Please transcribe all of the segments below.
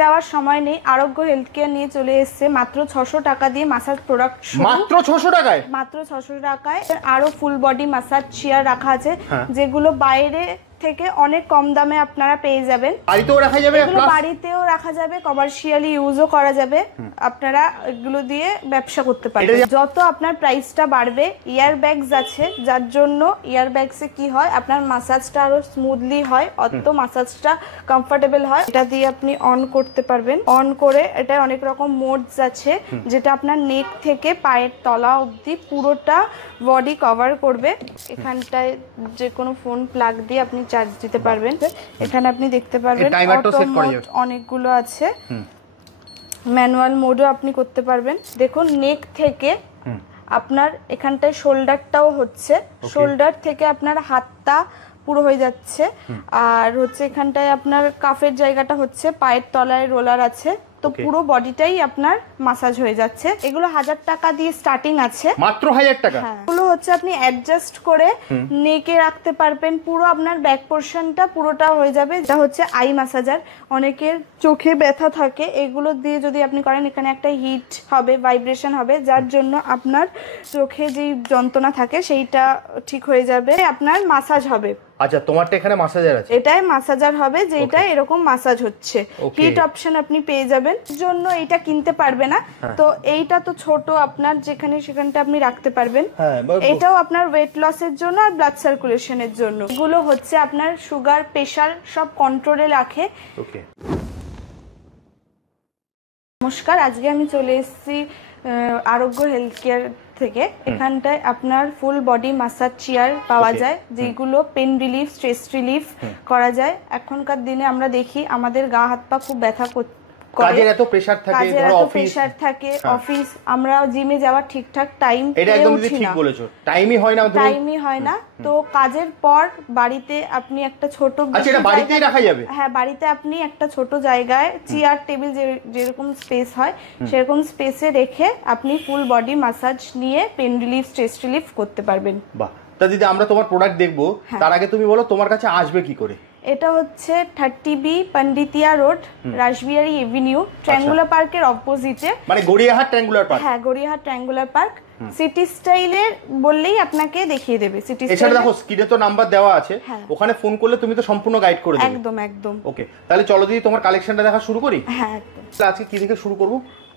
যাওয়ার সময় নেই, আরোগ্য হেলথ কেয়ার নিয়ে চলে এসেছে মাত্র 600 টাকা দিয়ে মাসাজ প্রোডাক্ট। মাত্র 600 টাকায়? মাত্র 600 টাকায়। আরো ফুল বডি মাসাজ চেয়ার রাখা আছে, যেগুলো বাইরে থেকে অনেক কম দামে আপনারা পেয়ে যাবেন। বাড়িতেও রাখা যাবে, এগুলো বাড়িতেও রাখা যাবে, কমার্শিয়ালি ইউজও করা যাবে। আপনারা এগুলো দিয়ে ব্যবসা করতে পারবেন। যত আপনার প্রাইসটা বাড়বে, ইয়ার ব্যাগস আছে, যার জন্য ইয়ার ব্যাগসে কি হয় আপনার মাসাজটা আরো স্মুথলি হয়, অত মাসাজটা কমফোর্টেবল হয়। এটা দিয়ে আপনি অন করতে পারবেন। অন করে এটা অনেক রকম মোডস আছে, যেটা আপনার নেক থেকে পায়ের তলা অবধি পুরোটা বডি কভার করবে। এখানটায় যে কোনো ফোন প্লাগ দিয়ে আপনি চার্জ দিতে পারবেন। এখানে আপনি দেখতে পারবেন অনেকগুলো আছে, ম্যানুয়াল মোডও আপনি করতে পারবেন। দেখুন নেক থেকে আপনার এখানটায় শোল্ডারটাও হচ্ছে, শোল্ডার থেকে আপনার হাতটা পুরো হয়ে যাচ্ছে, আর হচ্ছে এখানটায় আপনার কাফের জায়গাটা হচ্ছে, পায়ের তলায় রোলার আছে, তো পুরো বডিটাই আপনার মাসাজ হয়ে যাচ্ছে। এগুলো 1000 টাকা দিয়ে স্টার্টিং আছে। মাত্র 1000 টাকা? এগুলো হচ্ছে আপনি অ্যাডজাস্ট করে নেকে রাখতে পারবেন, পুরো আপনার ব্যাক পোরশনটা পুরোটা হয়ে যাবে। এটা হচ্ছে আই ম্যাসাজার, অনেকের চোখে ব্যথা থাকে, এগুলো দিয়ে যদি আপনি করেন এখানে একটা হিট হবে, ভাইব্রেশন হবে, যার জন্য আপনার চোখে যে যন্ত্রণা থাকে সেইটা ঠিক হয়ে যাবে, আপনার মাসাজ হবে। আচ্ছা, তোমারটা এখানে মাসাজার আছে? এটাই মাসাজার হবে, যেটা এরকম মাসাজ হচ্ছে। হিট অপশন আপনি পেয়ে যাবেন, জন্য এটা কিনতে পারবে না। তো এইটা তো ছোট, আপনার যেখানে সেখানটা আপনি রাখতে পারবেন। এটাও আপনার ওয়েট লসের জন্য আর ব্লাড সার্কুলেশনের জন্য। এগুলো হচ্ছে আপনার সুগার, প্রেসার সব কন্ট্রোলে রাখে। নমস্কার, আজকে আমি চলে এসেছি আরোগ্য হেলথ কেয়ার থেকে। এখানটায় আপনার ফুল বডি মাসাজ চেয়ার পাওয়া যায়, যেগুলো পেন রিলিফ, স্ট্রেস রিলিফ করা যায়। এখনকার দিনে আমরা দেখি আমাদের গা হাত পা খুব ব্যথা কাজের এত প্রেসার থাকে, ধরো প্রেসার থাকে, অফিস, আমরা জিমে যাওয়ার ঠিকঠাক টাইম এটা একদম ঠিক বলেছো, টাইমই হয় না। তো কাজের পর বাড়িতে আপনি একটা ছোট, আচ্ছা এটা বাড়িতেই রাখা যাবে? হ্যাঁ, বাড়িতে আপনি একটা ছোট জায়গায় চেয়ার টেবিল যেরকম স্পেস হয় সেরকম স্পেসে রেখে আপনি ফুল বডি মাসাজ নিয়ে পেন রিলিফ, স্ট্রেস রিলিফ করতে পারবেন। বাহ। তা দিদি আমরা তোমার প্রোডাক্ট দেখবো, তার আগে তুমি বলো তোমার কাছে আসবে কি করে? এটা হচ্ছে 30B Panditya road, Rashbehari avenue, triangular পার্কের অপোজিটে। মানে গড়িয়াহাট ট্রায়াঙ্গুলার পার্ক? হ্যাঁ, গড়িয়াহাট ট্রায়াঙ্গুলার পার্ক। সিটি স্টাইলের বললেই আপনাকে দেখিয়ে দেবে। সিটি স্টাইল এছাড়া দেখো স্ক্রিনে তো নাম্বার দেওয়া আছে, ওখানে ফোন করলে তুমি তো সম্পূর্ণ গাইড করে দেবে। একদম একদম। ওকে, তাহলে চলো দিদি তোমার কালেকশনটা দেখা শুরু করি। হ্যাঁ একদম। আজকে কি থেকে শুরু করব?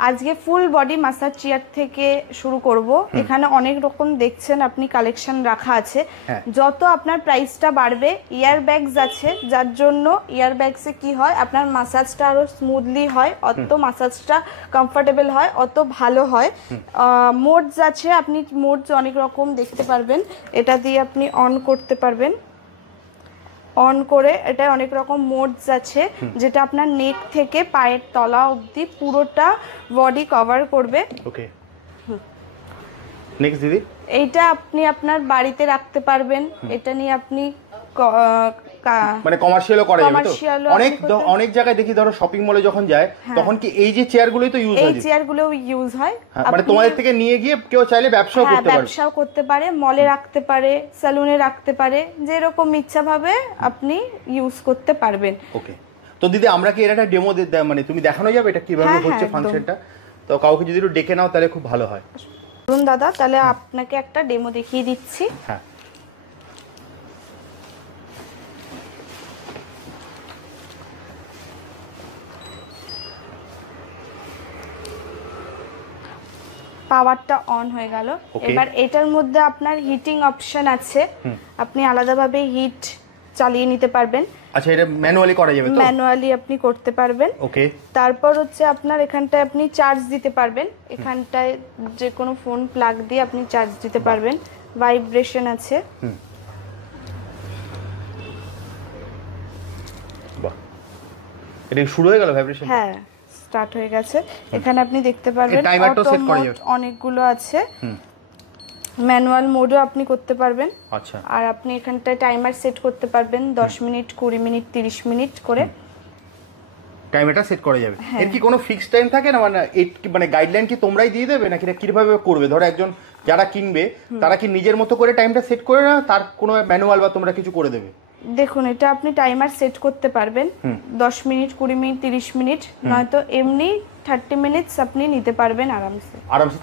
আজকে ফুল বডি মাসাজ চেয়ার থেকে শুরু করব। এখানে অনেক রকম দেখছেন আপনি কালেকশন রাখা আছে। যত আপনার প্রাইসটা বাড়বে, ইয়ার ব্যাগস আছে, যার জন্য ইয়ার ব্যাগসে কি হয় আপনার মাসাজটা আরো স্মুথলি হয়, অত মাসাজটা কমফোর্টেবল হয়, অত ভালো হয়। মোডস আছে, আপনি মোডস অনেক রকম দেখতে পারবেন। এটা দিয়ে আপনি অন করতে পারবেন। অন করে এটা অনেক রকম মোডস আছে, যেটা আপনার নেক থেকে পায়ের তলা অবধি পুরোটা বডি কভার করবে। ওকে, নেক্সট দিদি। এইটা আপনি আপনার বাড়িতে রাখতে পারবেন। এটা নিয়ে আপনি মানে কমার্শিয়ালও করা যাবে তো? অনেক জায়গায় দেখি, ধরো শপিং মলে যখন যায় তখন কি এই যে চেয়ারগুলোই তো ইউজ হয়? এই চেয়ারগুলো ইউজ হয়। মানে তোমাদের থেকে নিয়ে গিয়ে কেউ চাইলে ব্যবসাও করতে পারে? ব্যবসাও করতে পারে, মলে রাখতে পারে, সেলুনে রাখতে পারে, যেরকম ইচ্ছা ভাবে আপনি ইউজ করতে পারবেন। ওকে, তো দিদি আমরা কি এটা একটা ডেমো মানে তুমি দেখানো যাবে এটা কিভাবে হচ্ছে ফাংশনটা? তো কাউকে যদি একটু ডেকে নাও তাহলে খুব ভালো হয়। বলুন দাদা, তাহলে আপনাকে একটা ডেমো দেখিয়ে দিচ্ছি। হ্যাঁ, পাওয়ারটা অন হয়ে গেল। এবার এটার মধ্যে আপনার হিটিং অপশন আছে, আপনি আলাদাভাবে হিট চালিয়ে নিতে পারবেন। আচ্ছা, এটা ম্যানুয়ালি করা যাবে তো? ম্যানুয়ালি আপনি করতে পারবেন। ওকে, তারপর হচ্ছে আপনার এখানটায় আপনি চার্জ দিতে পারবেন। এখানটায় যে কোনো ফোন প্লাগ দিয়ে আপনি চার্জ দিতে পারবেন। ভাইব্রেশন আছে। বাহ, এটা শুরু হয়ে গেল ভাইব্রেশন? হ্যাঁ, স্টার্ট হয়ে গেছে। এখানে আপনি দেখতে পারবেন অনেকগুলো আছে, ম্যানুয়াল মোডও আপনি করতে পারবেন। আচ্ছা, আর আপনি এখানটায় টাইমার সেট করতে পারবেন 10 মিনিট, 20 মিনিট, 30 মিনিট করে টাইমারটা সেট করা যাবে। এর কি কোনো ফিক্সড টাইম থাকে না? মানে গাইডলাইন কি তোমরাই দিয়ে দেবে নাকি এটা কিভাবে করবে? ধরো একজন যারা কিনবে তারা কি নিজের মতো করে টাইমটা সেট করে না, তার কোনো ম্যানুয়াল বা তোমরা কিছু করে দেবে? দেখুন এটা আপনি টাইমার সেট করতে পারবেন 10 মিনিট 20 মিনিট 30 মিনিট, নয়তো এমনি 30 মিনিটস আপনি নিতে পারবেন আরামসে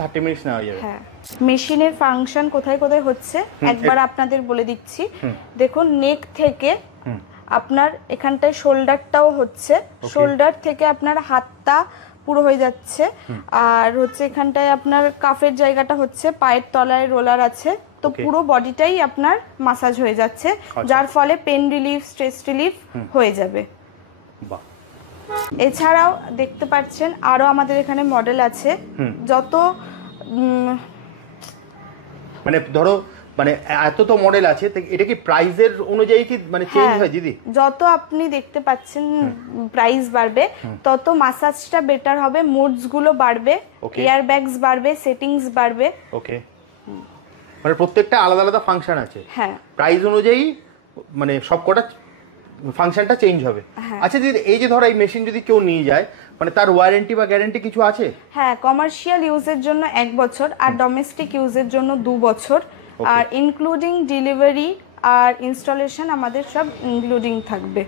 30 মিনিট নেওয়া যাবে। হ্যাঁ, মেশিনের ফাংশন কোথায় কোথায় হচ্ছে একবার আপনাদের বলে দিচ্ছি। দেখুন নেক থেকে আপনার এখানটায় শোল্ডারটাও হচ্ছে, শোল্ডার থেকে আপনার হাতটা পুরো হয়ে যাচ্ছে, আর হচ্ছে এখানটায় আপনার কাফের জায়গাটা হচ্ছে, পায়ের তলায় রোলার আছে, তো পুরো বডিটাই আপনার মাসাজ হয়ে যাচ্ছে, যার ফলে পেন রিলিফ স্ট্রেস রিলিফ হয়ে যাবে। এছাড়াও দেখতে পাচ্ছেন আরো আমাদের এখানে মডেল আছে, যত মানে ধরো মানে এত তো মডেল আছে, এটা কি প্রাইসের অনুযায়ী কি মানে চেঞ্জ হয় দিদি? যত আপনি দেখতে পাচ্ছেন প্রাইস বাড়বে তত মাসাজটা বেটার হবে, মোডস গুলো বাড়বে, এয়ার ব্যাগস বাড়বে, সেটিংস বাড়বে। ওকে, মানে প্রত্যেকটা আলাদা আলাদা ফাংশন আছে। হ্যাঁ, প্রাইস অনুযায়ী মানে সবকটা ফাংশনটা চেঞ্জ হবে। আচ্ছা দিদি, এই যে ধরো এই মেশিন যদি কেউ নিয়ে যায়, মানে তার ওয়ারেন্টি বা গ্যারান্টি কিছু আছে? হ্যাঁ, কমার্শিয়াল ইউজের জন্য 1 বছর আর ডোমেস্টিক ইউজের জন্য 2 বছর, আর ইনক্লুডিং ডেলিভারি আর ইনস্টলেশন আমাদের সব ইনক্লুডিং থাকবে।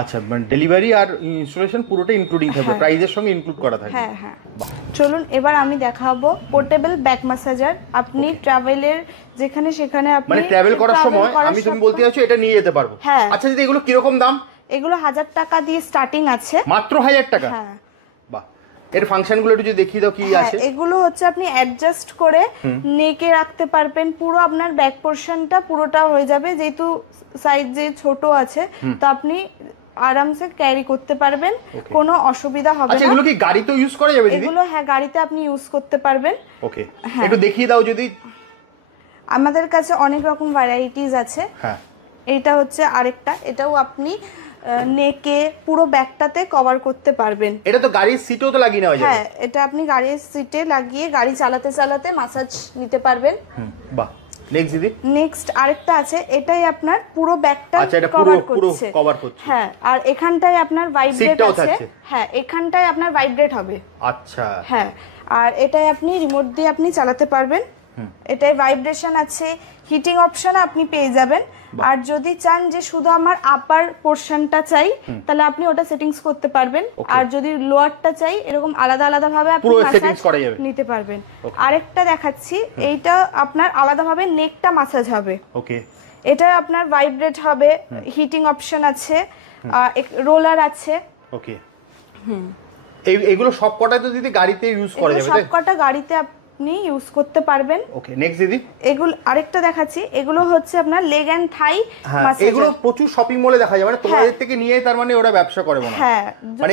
আচ্ছা, মানে ডেলিভারি আর ইনস্টলেশন পুরোটা ইনক্লুডিং থাকবে, প্রাইসের সঙ্গে ইনক্লুড করা থাকবে। হ্যাঁ হ্যাঁ, চলুন এবার আমি দেখাবো পোর্টেবল ব্যাক ম্যাসাজার। আপনি ট্রাভেলের যেখানে সেখানে আপনি মানে ট্রাভেল করার সময় তুমি বলতে চাইছো এটা নিয়ে যেতে পারবো। হ্যাঁ। আচ্ছা দিদি, এগুলো কি রকম দাম? এগুলো 1000 টাকা দিয়ে স্টার্টিং আছে। মাত্র 1000 টাকা? হ্যাঁ। বাহ, এর ফাংশনগুলো একটু যদি দেখিয়ে দাও কি আছে। এগুলো হচ্ছে আপনি অ্যাডজাস্ট করে নেকে রাখতে পারবেন, পুরো আপনার ব্যাক পোরশনটা পুরোটা হয়ে যাবে, যেহেতু সাইজ যে ছোট আছে তো আপনি আরামসে ক্যারি করতে পারবেন, কোনো অসুবিধা হবে না। আচ্ছা, এগুলো কি গাড়িতে ইউজ করা যাবে দিদি? এগুলো হ্যাঁ, গাড়িতে আপনি ইউজ করতে পারবেন। ওকে, একটু দেখিয়ে দাও যদি। আমাদের কাছে অনেক রকম ভ্যারাইটিস আছে। হ্যাঁ, এটা হচ্ছে আরেকটা, এটাও আপনি নেকে পুরো ব্যাগটাতে কভার করতে পারবেন। এটা তো গাড়ির সিটেও তো লাগিয়ে নেওয়া যাবে। হ্যাঁ, এটা আপনি গাড়ির সিটে লাগিয়ে গাড়ি চালাতে চালাতে মাসাজ নিতে পারবেন। বাহ, নেক্সট দিদি। নেক্সট আরেকটা আছে, এটাই আপনার পুরো ব্যাগটা কভার করছে। হ্যাঁ, আর এখানটায় আপনার ভাইব্রেট আছে। হ্যাঁ, এখানটায় আপনার ভাইব্রেট হবে। আচ্ছা। হ্যাঁ, আর এটাই আপনি রিমোট দিয়ে আপনি চালাতে পারবেন। এটাই ভাইব্রেশন আছে, হিটিং অপশন আপনি পেয়ে যাবেন। আর যদি চান যে শুধু আমার আপার পোরশনটা চাই, তাহলে আপনি ওটা সেটিংস করতে পারবেন, আর যদি লোয়ারটা চাই এরকম আলাদা আলাদা ভাবে আপনি মাসাজ নিতে পারবেন। আরেকটা দেখাচ্ছি, এইটা আপনার আলাদা ভাবে নেকটা মাসাজ হবে। ওকে, এটা আপনার ভাইব্রেট হবে, হিটিং অপশন আছে, রোলার আছে। ওকে, এগুলো সবকটা তো দিদি গাড়িতে ইউজ করা যাবে? সবকটা গাড়িতে আপনি ইউজ করতে পারবেন। ওকে, নেক্সট দিদি। এগুলো আরেকটা দেখাচ্ছি, এগুলো হচ্ছে আপনার লেগ এন্ড থাই মাসাজ। এগুলো প্রচুর শপিং মলে দেখা যায়, মানে তোমাদের থেকে নিয়ে তার মানে ওরা ব্যবসা করে মনে হয়। হ্যাঁ, মানে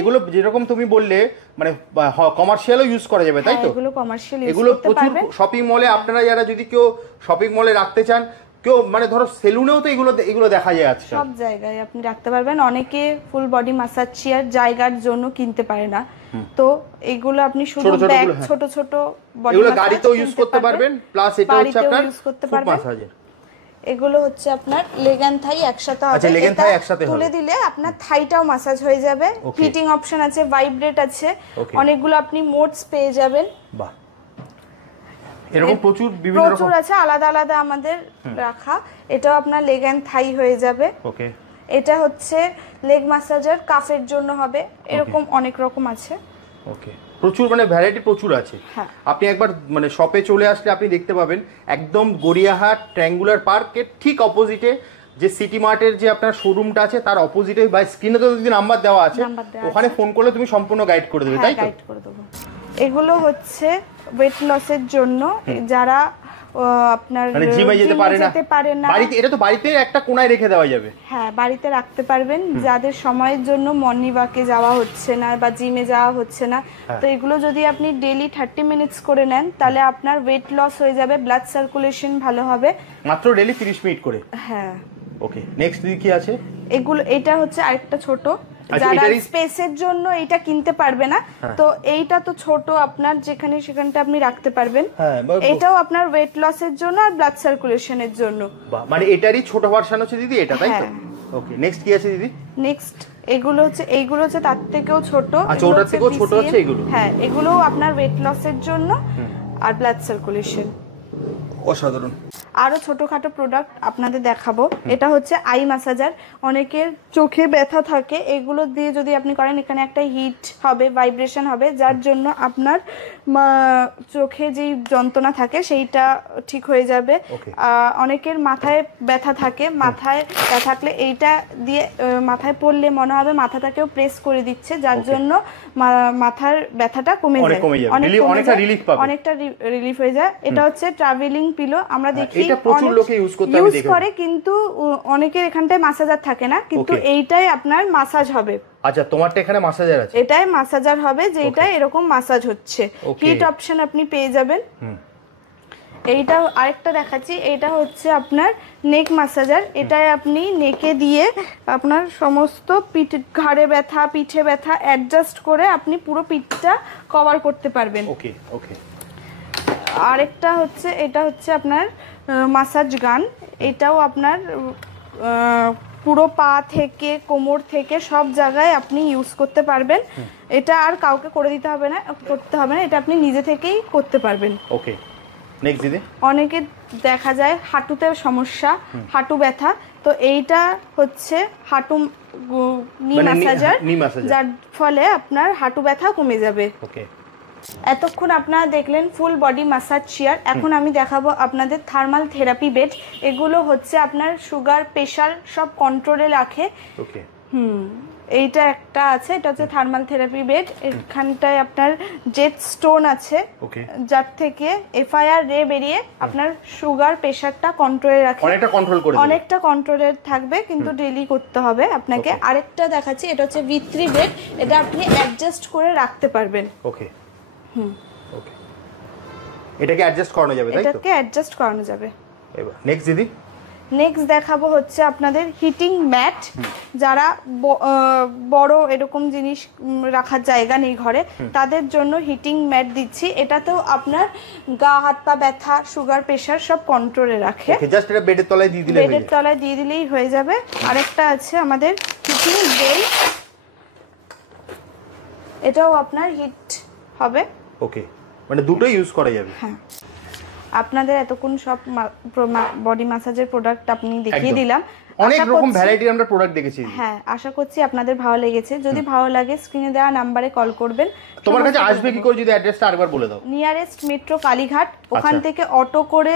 এগুলো যেরকম তুমি বললে মানে কমার্শিয়ালও ইউজ করা যাবে, তাই তো? এগুলো কমার্শিয়াল ইউজ এগুলো করতে প্রচুর পারবেন। শপিং মলে আপনারা যারা যদি কেউ শপিং মলে রাখতে চান, কেউ মানে ধরো সেলুনেও তো এগুলো দেখা যায় আজকাল। সব জায়গায় আপনি রাখতে পারবেন। অনেকে ফুল বডি মাসাজ চেয়ার জায়গার জন্য কিনতে পারে না, তো এগুলো আপনি শুধু ব্যাগ ছোট ছোট বডি এগুলো গাড়িতেও ইউজ করতে পারবেন, প্লাস এটা হচ্ছে আপনার ফুট মাসাজের। এগুলো হচ্ছে আপনার লেগ এন্ড থাই একসাথে হবে। আচ্ছা, লেগ এন্ড থাই একসাথে হবে। তুলে দিলে আপনার থাইটাও মাসাজ হয়ে যাবে। হিটিং অপশন আছে, ভাইব্রেট আছে, অনেকগুলো আপনি মোডস পেয়ে যাবেন। বাহ, এরকম বিভিন্ন রকম আছে, আলাদা আলাদা আমাদের রাখা। এটাও আপনার লেগ এন্ড থাই হয়ে যাবে। ওকে, এটা হচ্ছে লেগ ম্যাসাজার, কাফের জন্য হবে, এরকম অনেক রকম আছে। ওকে, প্রচুর মানে ভ্যারাইটি প্রচুর আছে। আপনি একবার মানে শপে চলে আসলে আপনি দেখতে পাবেন, একদম গড়িয়াহাট ট্রায়াঙ্গুলার পার্কের ঠিক অপোজিটে যে সিটি মার্টের যে আপনার শোরুমটা আছে তার অপোজিটে বা স্ক্রিনে তো যদি নাম্বার দেওয়া আছে, ওখানে ফোন করলে তুমি সম্পূর্ণ গাইড করে দেবে, তাই তো? গাইড করে দেব। এগুলো হচ্ছে ওয়েট লসের জন্য, যারা আপনার মানে জিমে যেতে পারে না, বাড়িতে, এটা তো বাড়িতে একটা কোণায় রেখে দেওয়া যাবে। হ্যাঁ, বাড়িতে রাখতে পারবেন। যাদের সময়ের জন্য মর্নিং ওয়াকে যাওয়া হচ্ছে না বা জিমে যাওয়া হচ্ছে না, তো এগুলো যদি আপনি ডেইলি 30 মিনিটস করে নেন, তাহলে আপনার ওয়েট লস হয়ে যাবে, ব্লাড সার্কুলেশন ভালো হবে। মাত্র ডেইলি 30 মিনিট করে? হ্যাঁ। ওকে, নেক্সট কি আছে? এগুলো, এটা হচ্ছে আরেকটা ছোট, যারা স্পেসের জন্য এটা কিনতে পারবে না, তো এইটা তো ছোট, আপনার যেখানে সেখানটা আপনি রাখতে পারবেন। এটাও আপনার ওয়েট লসের জন্য আর ব্লাড সার্কুলেশনের জন্য। মানে এটারই ছোট ভার্সন হচ্ছে দিদি এটা, তাই তো? ওকে, নেক্সট কি আছে দিদি? নেক্সট এইগুলো হচ্ছে তার থেকেও ছোট। আচ্ছা, ওটার থেকেও ছোট হচ্ছে এগুলো? হ্যাঁ, এগুলো আপনার ওয়েট লসের জন্য আর ব্লাড সার্কুলেশন। অসাধারণ। আরো ছোটখাটো প্রোডাক্ট আপনাদের দেখাবো। এটা হচ্ছে আই ম্যাসাজার। অনেকের চোখে ব্যথা থাকে, এগুলো দিয়ে যদি আপনি করেন এখানে একটা হিট হবে, ভাইব্রেশন হবে, যার জন্য আপনার চোখে যেই যন্ত্রণা থাকে সেইটা ঠিক হয়ে যাবে। অনেকের মাথায় ব্যথা থাকে, মাথায় ব্যথা থাকলে এইটা দিয়ে মাথায় পড়লে মনে হবে মাথাটাকেও প্রেস করে দিচ্ছে, যার জন্য মাথার ব্যথাটা কমে যায়, অনেকটা রিলিফ হয়ে যায়। এটা হচ্ছে ট্রাভেলিং পিলো। আমরা দেখি এটা প্রচুর লোকে ইউজ করে, কিন্তু অনেকের এখানটায় মাসাজার থাকে না, কিন্তু এইটাই আপনার মাসাজ হবে। আচ্ছা, তোমারটা এখানে মাসাজার আছে? এটাই মাসাজার হবে, যেটা এরকম মাসাজ হচ্ছে। হিট অপশন আপনি পেয়ে যাবেন। এইটা আরেকটা দেখাচ্ছি, এটা হচ্ছে আপনার নেক মাসাজার। এটাই আপনি নেকে দিয়ে আপনার সমস্ত পিঠ, ঘাড়ে ব্যথা, পিঠে ব্যথা অ্যাডজাস্ট করে আপনি পুরো পিঠটা কভার করতে পারবেন। ওকে ওকে। আরেকটা হচ্ছে, এটা হচ্ছে আপনার মাসাজ গান। এটাও আপনার পুরো পা থেকে কোমর থেকে সব জায়গায় আপনি ইউজ করতে পারবেন। এটা আর কাউকে করে দিতে হবে না, করতে হবে না, এটা আপনি নিজে থেকেই করতে পারবেন। ওকে, নেক্সট দিদি। অনেকে দেখা যায় হাঁটুতে সমস্যা, হাঁটু ব্যথা, তো এইটা হচ্ছে হাঁটু নি ম্যাসাজার, যার ফলে আপনার হাঁটু ব্যথা কমে যাবে। ওকে। এতক্ষণ আপনারা দেখলেন ফুল বডি ম্যাসাজ চেয়ার। এখন আমি দেখাবো আপনাদের থার্মাল থেরাপি বেড। এগুলো হচ্ছে আপনার সুগার, প্রেশার সব কন্ট্রোলে রাখে। ওকে। এইটা একটা আছে, এটা হচ্ছে থার্মাল থেরাপি বেড। এখানটায় আপনার জেট স্টোন আছে, যার থেকে এফআইআর রে বেরিয়ে আপনার সুগার, প্রেশারটা কন্ট্রোলে রাখে, অনেকটা কন্ট্রোলে থাকবে, কিন্তু ডেইলি করতে হবে আপনাকে। আরেকটা দেখাচ্ছি, এটা হচ্ছে V3 বেড। এটা আপনি অ্যাডজাস্ট করে রাখতে পারবেন। ওকে। ওকে, এটাকে অ্যাডজাস্ট করানো যাবে, তাই তো? এটাকে অ্যাডজাস্ট করানো যাবে। এবার নেক্সট দিদি। নেক্সট দেখাবো হচ্ছে আপনাদের হিটিং ম্যাট। যারা বড় এরকম জিনিস রাখার জায়গা নেই ঘরে, তাদের জন্য হিটিং ম্যাট দিচ্ছি। এটাতেও আপনার গা হাত পা ব্যথা, সুগার, প্রেশার সব কন্ট্রোলে রাখে। জাস্ট এটা বেডের তলায় দিয়ে দিলে, বেডের তলায় দিয়ে দিলেই হয়ে যাবে। আরেকটা আছে আমাদের হিটিং বেল্ট। এটাও আপনার হিট হবে। ওকে, মানে দুটোই ইউজ করা যাবে। হ্যাঁ, আপনাদের এতক্ষণ সব বডি ম্যাসাজের প্রোডাক্ট আপনি দেখিয়ে দিলাম। অনেক রকম ভ্যারাইটির আমরা প্রোডাক্ট দেখেছি। হ্যাঁ, আশা করছি আপনাদের ভালো লেগেছে। যদি ভালো লাগে স্ক্রিনে দেওয়া নাম্বারে কল করবেন। তোমার কাছে আসবে কি করে যদি অ্যাড্রেসটা আরেকবার বলে দাও? নিয়ারেস্ট মেট্রো কালীঘাট, ওখান থেকে অটো করে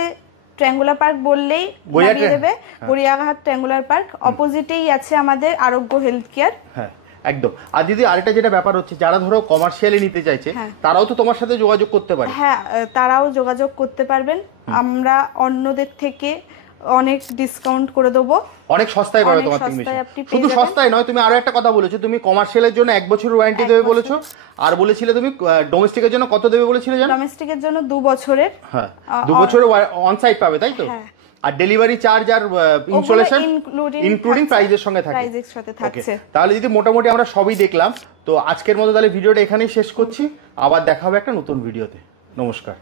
ট্রায়াঙ্গুলার পার্ক বললেই নামিয়ে দেবে। গড়িয়াঘাট ট্রায়াঙ্গুলার পার্ক অপোজিটেই আছে আমাদের আরোগ্য হেলথ কেয়ার। হ্যাঁ, একদম। আর দিদি আরেকটা যেটা ব্যাপার হচ্ছে, যারা ধরো কমার্শিয়ালি নিতে চাইছে, তারাও তো তোমার সাথে যোগাযোগ করতে পারে। হ্যাঁ, তারাও যোগাযোগ করতে পারবেন। আমরা অন্যদের থেকে অনেক ডিসকাউন্ট করে দেবো, অনেক সস্তায় পাবে তোমার থেকে। শুধু সস্তায় নয়, তুমি আরো একটা কথা বলেছো, তুমি কমার্শিয়ালের জন্য 1 বছরের ওয়ারেন্টি দেবে বলেছো, আর বলেছিলে তুমি ডোমেস্টিকের জন্য কত দেবে বলেছিলে জানো? ডোমেস্টিকের জন্য 2 বছরের। হ্যাঁ, 2 বছরের অন সাইট পাবে, তাই তো? আর ডেলিভারি চার্জ আর ইনস্টলেশন ইনক্লুডিং প্রাইজের সঙ্গে থাকে। তাহলে যদি মোটামুটি আমরা সবই দেখলাম, তো আজকের মতো তাহলে ভিডিওটা এখানেই শেষ করছি। আবার দেখা হবে একটা নতুন ভিডিওতে। নমস্কার।